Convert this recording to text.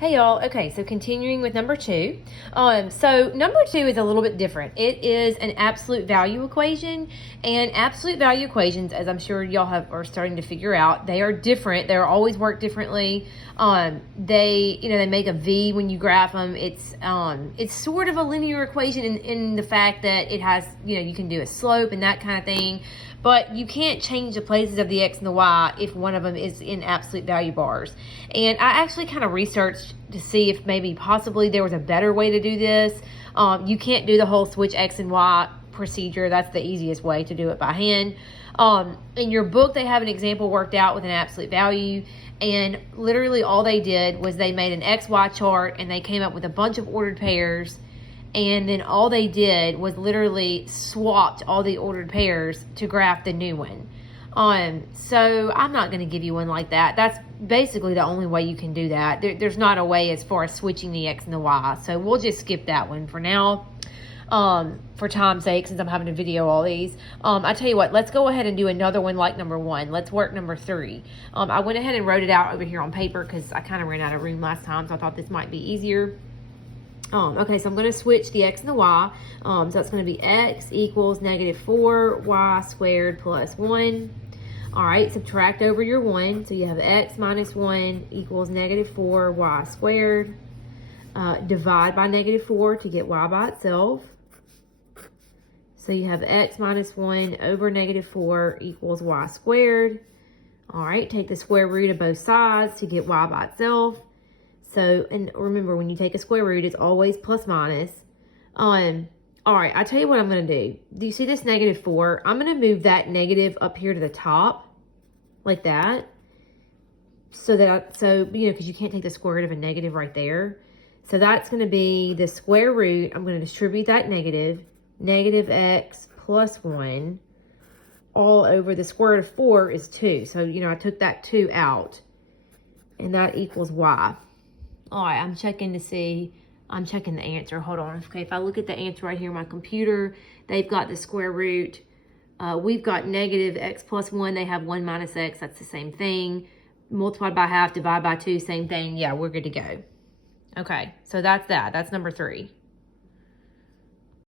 Hey y'all, okay, so continuing with number two. So number two is a little bit different. It is an absolute value equation, and absolute value equations, as I'm sure y'all are starting to figure out, they are different. They're always work differently. They make a V when you graph them. It's sort of a linear equation in the fact that it has, you can do a slope and that kind of thing, but you can't change the places of the X and the Y if one of them is in absolute value bars. And I actually kind of researched to see if maybe possibly there was a better way to do this. You can't do the whole switch X and Y procedure. That's the easiest way to do it by hand. In your book, they have an example worked out with an absolute value, and literally all they did was they made an XY chart and they came up with a bunch of ordered pairs, and then all they did was literally swapped all the ordered pairs to graph the new one. So I'm not going to give you one like that. That's basically the only way you can do that. There's not a way as far as switching the X and the Y. So we'll just skip that one for now, for time's sake, since I'm having to video all these. I tell you what, let's go ahead and do another one like number one. Let's work number three. I went ahead and wrote it out over here on paper because I kind of ran out of room last time, so I thought this might be easier. Okay, so I'm going to switch the X and the Y. So that's going to be X equals -4 Y squared plus 1. All right, subtract over your 1. So you have X minus 1 equals -4 Y squared. Divide by -4 to get Y by itself. So you have X minus 1 over -4 equals Y squared. All right, take the square root of both sides to get Y by itself. So, and remember, when you take a square root, it's always plus minus. All right, I'll tell you what I'm going to do. Do you see this -4? I'm going to move that negative up here to the top, like that. So because you can't take the square root of a negative right there. So that's going to be the square root. I'm going to distribute that negative X plus 1, all over the square root of 4 is 2. So, I took that 2 out, and that equals Y. All right, I'm checking the answer. Hold on. Okay, if I look at the answer right here on my computer, they've got the square root. We've got -X plus 1. They have 1 minus X. That's the same thing. Multiplied by half, divide by 2, same thing. Yeah, we're good to go. Okay, so that's that. That's number three.